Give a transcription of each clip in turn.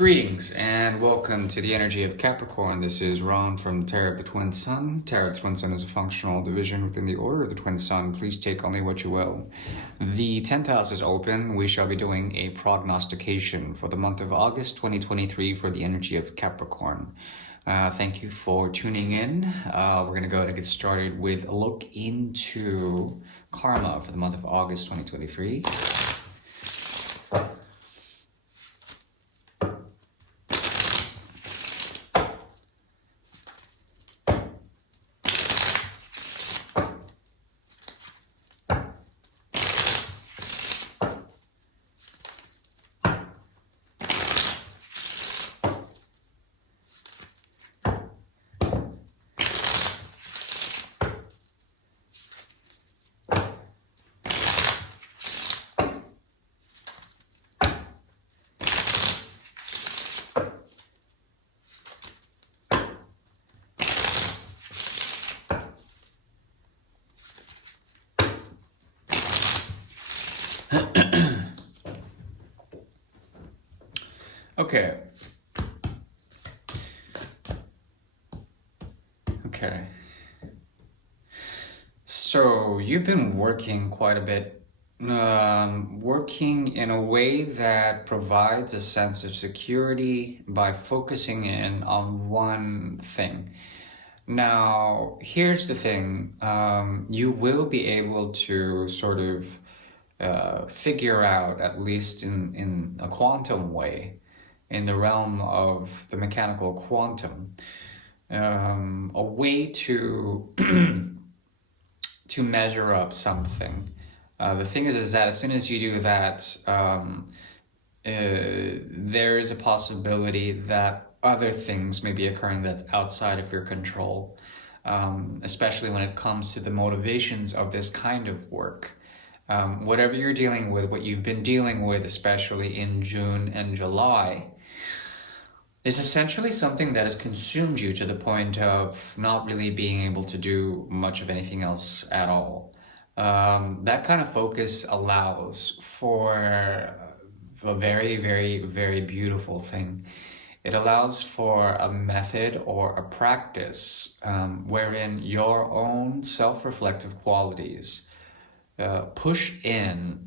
Greetings and welcome to the energy of Capricorn. This is Ron from Tarot of the Twin Sun. Tarot of the Twin Sun is a functional division within the Order of the Twin Sun. Please take only what you will. The 10th house is open. We shall be doing a prognostication for the month of August 2023 for the energy of Capricorn. Thank you for tuning in. We're going to go ahead and get started with a look into karma for the month of August 2023. Okay. So you've been working quite a bit, working in a way that provides a sense of security by focusing in on one thing. Now, here's the thing. You will be able to sort of figure out, at least in a quantum way, in the realm of the mechanical quantum, a way to to measure up something. The thing is that as soon as you do that, there is a possibility that other things may be occurring that's outside of your control, especially when it comes to the motivations of this kind of work. Whatever you're dealing with, what you've been dealing with, especially in June and July, is essentially something that has consumed you to the point of not really being able to do much of anything else at all. That kind of focus allows for a very, very, very beautiful thing. It allows for a method or a practice wherein your own self-reflective qualities push in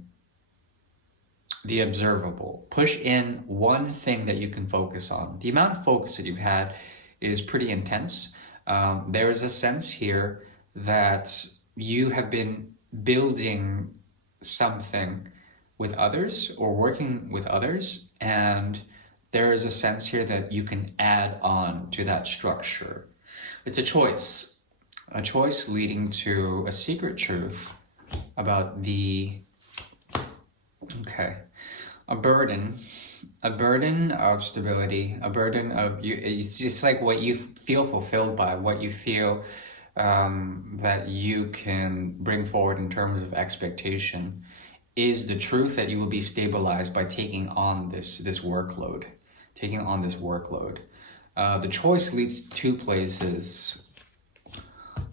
the observable, push in one thing that you can focus on. The amount of focus that you've had is pretty intense. There is a sense here that you have been building something with others or working with others, and there is a sense here that you can add on to that structure. It's a choice leading to a secret truth about a burden of stability, a burden of you. It's just like what you feel fulfilled by, what you feel that you can bring forward in terms of expectation is the truth that you will be stabilized by taking on this workload. The choice leads to two places.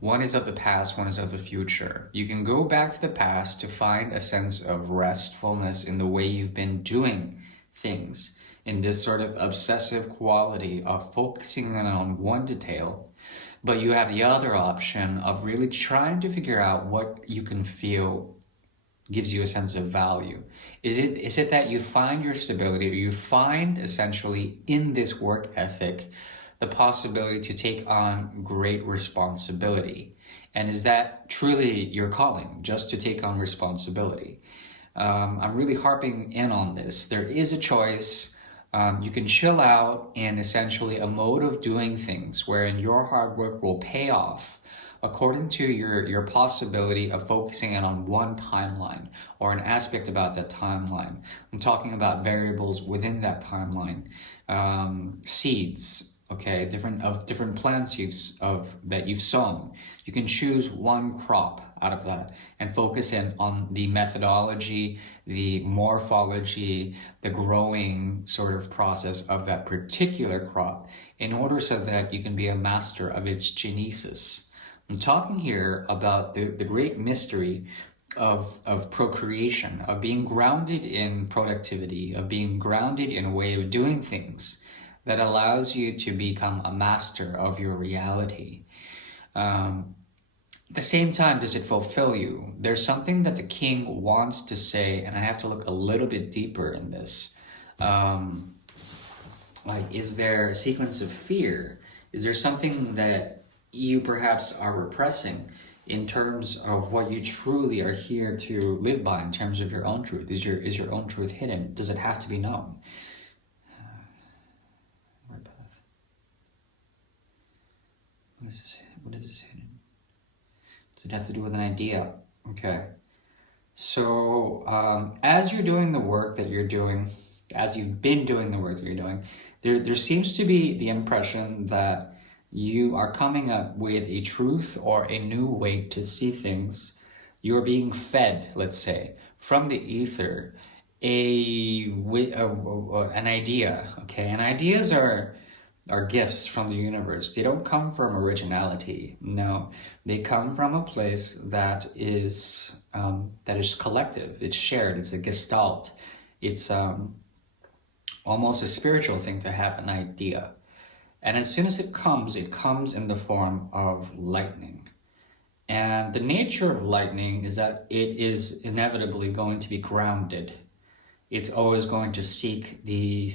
One is of the past, one is of the future. You can go back to the past to find a sense of restfulness in the way you've been doing things, in this sort of obsessive quality of focusing on one detail. But you have the other option of really trying to figure out what you can feel gives you a sense of value. Is it that you find your stability, or you find essentially in this work ethic the possibility to take on great responsibility? And is that truly your calling, just to take on responsibility? I'm really harping in on this. There is a choice. You can chill out in essentially a mode of doing things wherein your hard work will pay off according to your possibility of focusing in on one timeline or an aspect about that timeline. I'm talking about variables within that timeline, seeds, okay, different plant seeds that you've sown. You can choose one crop out of that and focus in on the methodology, the morphology, the growing sort of process of that particular crop in order so that you can be a master of its genesis. I'm talking here about the great mystery of procreation, of being grounded in productivity, of being grounded in a way of doing things that allows you to become a master of your reality. At the same time, does it fulfill you? There's something that the king wants to say, and I have to look a little bit deeper in this. Like, is there a sequence of fear? Is there something that you perhaps are repressing in terms of what you truly are here to live by, in terms of your own truth? Is your own truth hidden? Does it have to be known? What is this? What is this hidden? Does it have to do with an idea? Okay. So as you're doing the work that you're doing, as you've been doing the work that you're doing, there seems to be the impression that you are coming up with a truth or a new way to see things. You are being fed, let's say, from the ether, an idea. Okay, and ideas are gifts from the universe. They don't come from originality. No, they come from a place that is collective. It's shared. It's a gestalt. It's almost a spiritual thing to have an idea. And as soon as it comes in the form of lightning. And the nature of lightning is that it is inevitably going to be grounded. It's always going to seek the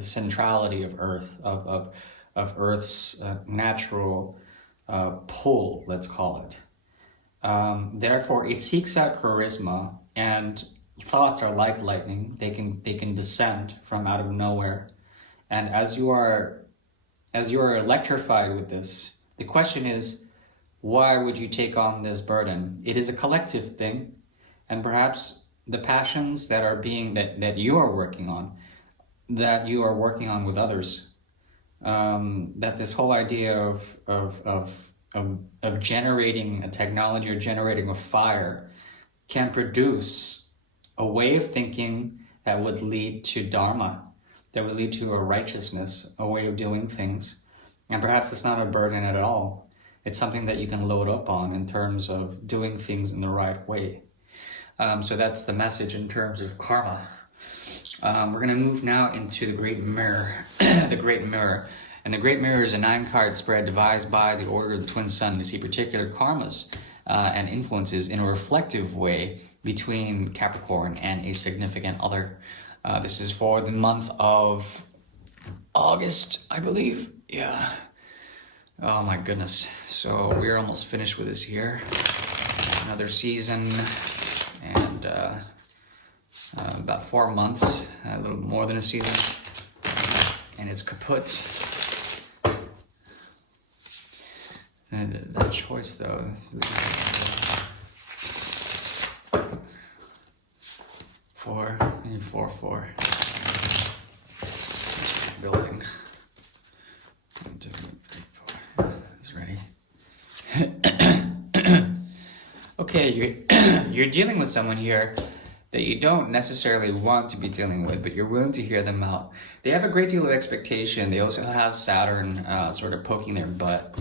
centrality of Earth, of Earth's natural pull, let's call it. Therefore, it seeks out charisma, and thoughts are like lightning. They can descend from out of nowhere. And as you are electrified with this, the question is, why would you take on this burden? It is a collective thing, and perhaps the passions that you are working on with others, that this whole idea of generating a technology or generating a fire can produce a way of thinking that would lead to dharma, that would lead to a righteousness, a way of doing things. And perhaps it's not a burden at all. It's something that you can load up on in terms of doing things in the right way. So that's the message in terms of karma. We're going to move now into the Great Mirror. The Great Mirror. And the Great Mirror is a 9-card spread devised by the Order of the Twin Sun to see particular karmas and influences in a reflective way between Capricorn and a significant other. This is for the month of August, I believe. Yeah. Oh my goodness. So we're almost finished with this year. Another season. And about 4 months, a little more than a season, and it's kaput. That choice, though, four, building. 1, 2, 3, 4. It's ready. Okay, you're dealing with someone here that you don't necessarily want to be dealing with, but you're willing to hear them out. They have a great deal of expectation. They also have Saturn sort of poking their butt.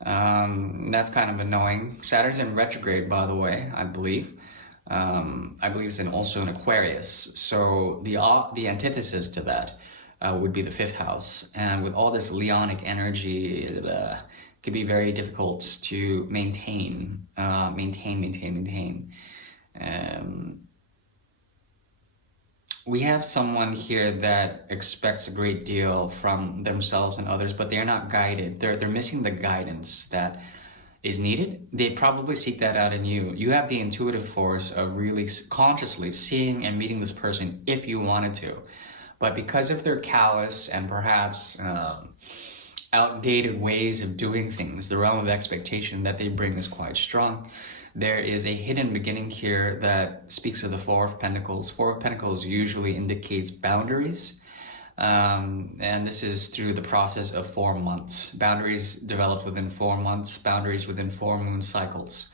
That's kind of annoying. Saturn's in retrograde, by the way, I believe. I believe it's also in Aquarius. So the antithesis to that would be the 5th house. And with all this Leonic energy, it could be very difficult to maintain. We have someone here that expects a great deal from themselves and others, but they're not guided. They're missing the guidance that is needed. They probably seek that out in you. You have the intuitive force of really consciously seeing and meeting this person if you wanted to. But because of their callous and perhaps outdated ways of doing things, the realm of expectation that they bring is quite strong. There is a hidden beginning here that speaks of the 4 of Pentacles. 4 of Pentacles usually indicates boundaries. And this is through the process of 4 months. Boundaries developed within 4 months, boundaries within 4 moon cycles.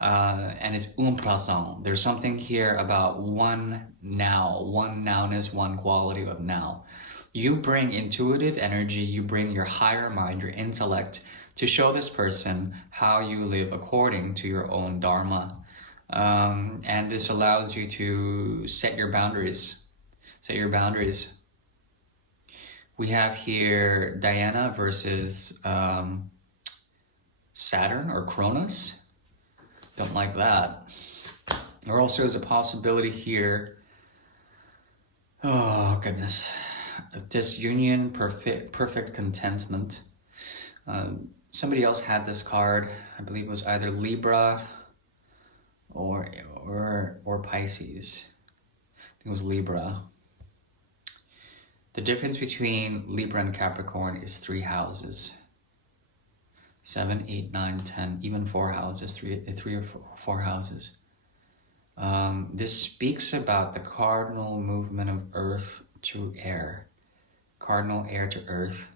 And it's un présent. There's something here about one nowness, one quality of now. You bring intuitive energy, you bring your higher mind, your intellect to show this person how you live according to your own dharma. And this allows you to set your boundaries. Set your boundaries. We have here Diana versus Saturn or Cronus. Don't like that. There also is a possibility here. Oh goodness. Disunion, perfect contentment. Somebody else had this card. I believe it was either Libra or Pisces. I think it was Libra. The difference between Libra and Capricorn is 3 houses. 7, 8, 9, 10, even 4 houses, three or four houses. This speaks about the cardinal movement of earth to air. Cardinal air to earth.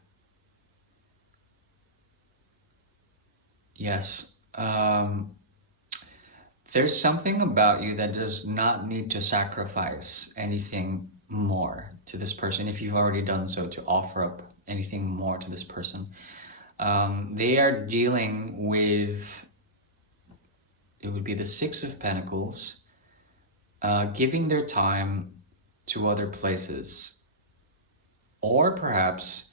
Yes. There's something about you that does not need to sacrifice anything more to this person if you've already done so, to offer up anything more to this person. They are dealing with, it would be the 6 of Pentacles, giving their time to other places, or perhaps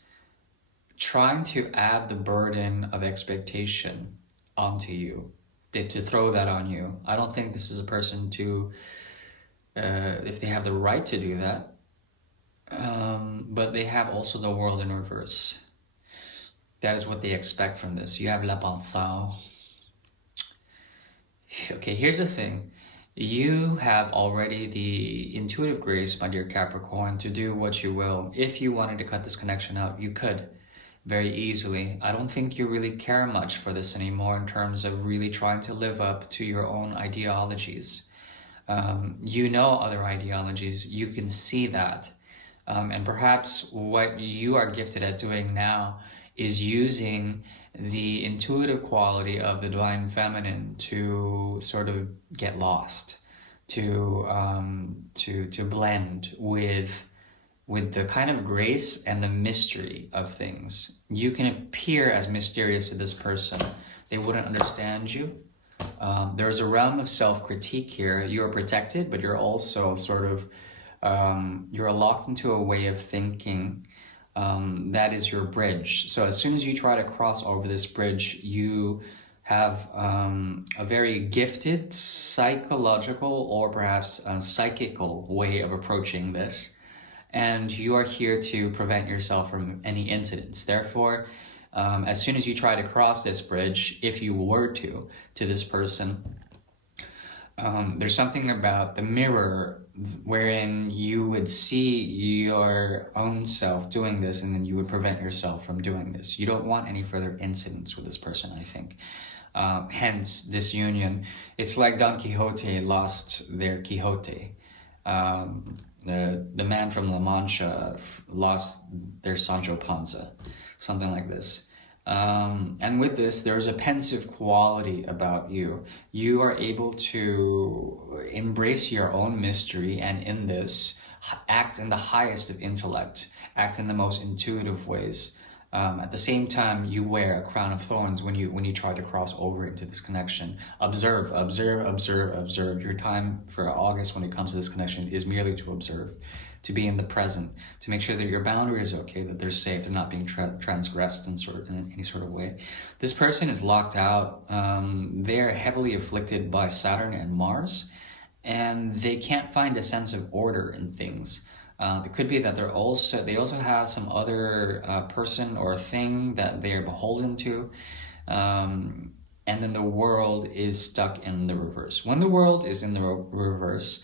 trying to add the burden of expectation onto you, to throw that on you. I don't think this is a person to, if they have the right to do that, but they have also the world in reverse. That is what they expect from this. You have la pensée. Okay, here's the thing. You have already the intuitive grace, my dear Capricorn, to do what you will. If you wanted to cut this connection out, you could very easily. I don't think you really care much for this anymore in terms of really trying to live up to your own ideologies. You know other ideologies. You can see that. And perhaps what you are gifted at doing now is using the intuitive quality of the divine feminine to sort of get lost, to blend with the kind of grace and the mystery of things. You can appear as mysterious to this person. They wouldn't understand you. There's a realm of self-critique here. You are protected, but you're also sort of, you're locked into a way of thinking that is your bridge. So as soon as you try to cross over this bridge, you have a very gifted psychological or perhaps psychical way of approaching this. And you are here to prevent yourself from any incidents. Therefore, as soon as you try to cross this bridge, if you were to this person, there's something about the mirror wherein you would see your own self doing this, and then you would prevent yourself from doing this. You don't want any further incidents with this person, I think. Hence, this union. It's like Don Quixote lost their Quixote. The man from La Mancha lost their Sancho Panza, something like this. And with this, there's a pensive quality about you. You are able to embrace your own mystery, and in this, act in the highest of intellect, act in the most intuitive ways. At the same time, you wear a crown of thorns when you try to cross over into this connection. Observe. Your time for August when it comes to this connection is merely to observe, to be in the present, to make sure that your boundary is okay, that they're safe, they're not being transgressed in any sort of way. This person is locked out. They're heavily afflicted by Saturn and Mars, and they can't find a sense of order in things. It could be that they also have some other person or thing that they are beholden to, and then the world is stuck in the reverse. When the world is in the reverse,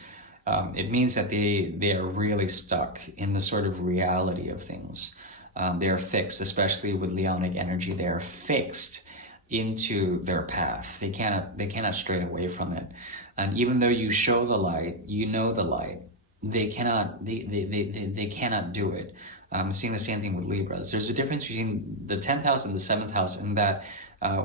it means that they are really stuck in the sort of reality of things. They are fixed, especially with Leonic energy. They are fixed into their path. They cannot stray away from it. And even though you show the light, you know the light, they cannot do it. I'm seeing the same thing with Libras. There's a difference between the 10th house and the 7th house in that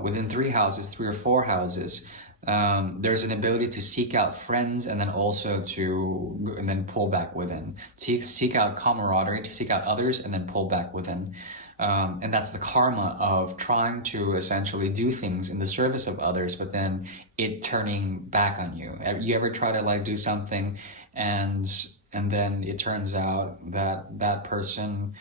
within 3 houses, 3 or 4 houses, There's an ability to seek out friends and then also and then pull back within. Seek out camaraderie, to seek out others and then pull back within. And that's the karma of trying to essentially do things in the service of others, but then it turning back on you. You ever try to like do something and then it turns out that that person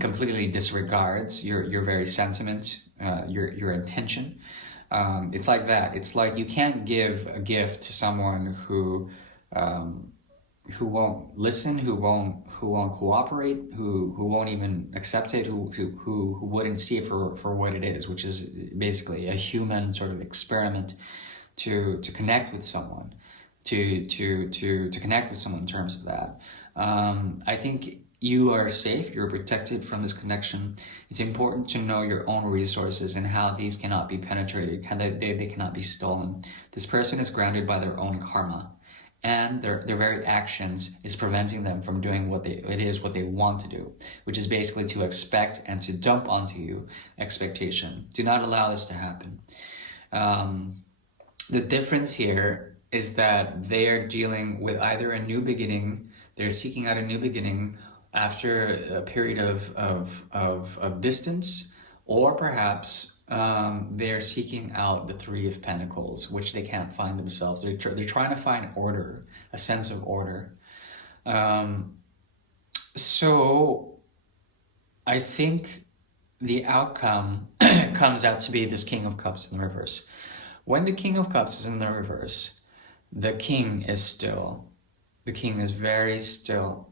completely disregards your very sentiment, your intention. It's like that. It's like you can't give a gift to someone who won't listen, who won't cooperate, who won't even accept it, who wouldn't see it for what it is, which is basically a human sort of experiment to connect with someone, to connect with someone in terms of that. I think you are safe, you're protected from this connection. It's important to know your own resources and how these cannot be penetrated, they cannot be stolen. This person is grounded by their own karma, and their very actions is preventing them from doing what they want to do, which is basically to expect and to dump onto you expectation. Do not allow this to happen. The difference here is that they are dealing with either a new beginning, they're seeking out a new beginning after a period of distance, or perhaps they're seeking out the Three of Pentacles, which they can't find themselves. They're trying to find order, a sense of order. So I think the outcome comes out to be this King of Cups in the reverse. When the King of Cups is in the reverse, the king is still. The king is very still.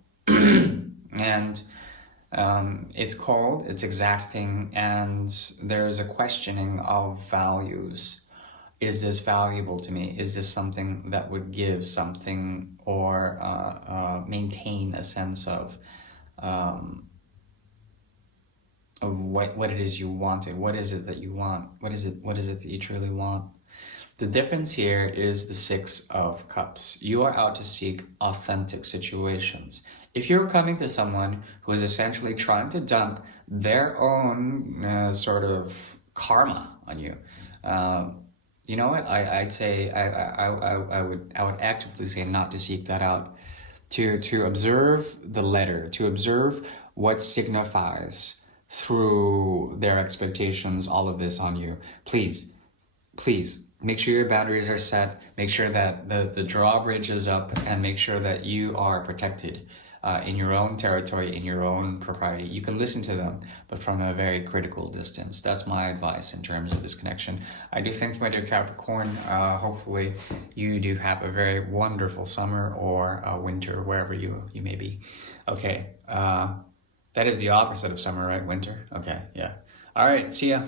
And it's exhausting, and there's a questioning of values. Is this valuable to me? Is this something that would give something or maintain a sense of what it is you wanted? What is it that you want? What is it that you truly want? The difference here is the Six of Cups. You are out to seek authentic situations. If you're coming to someone who is essentially trying to dump their own sort of karma on you, you know what? I'd say I would actively say not to seek that out. To observe the letter, to observe what signifies through their expectations, all of this on you. Please, make sure your boundaries are set. Make sure that the drawbridge is up, and make sure that you are protected in your own territory, in your own propriety. You can listen to them, but from a very critical distance. That's my advice in terms of this connection. I do thank you, my dear Capricorn. Hopefully you do have a very wonderful summer or winter, wherever you may be. Okay, that is the opposite of summer, right? Winter? Okay, yeah. All right, see ya.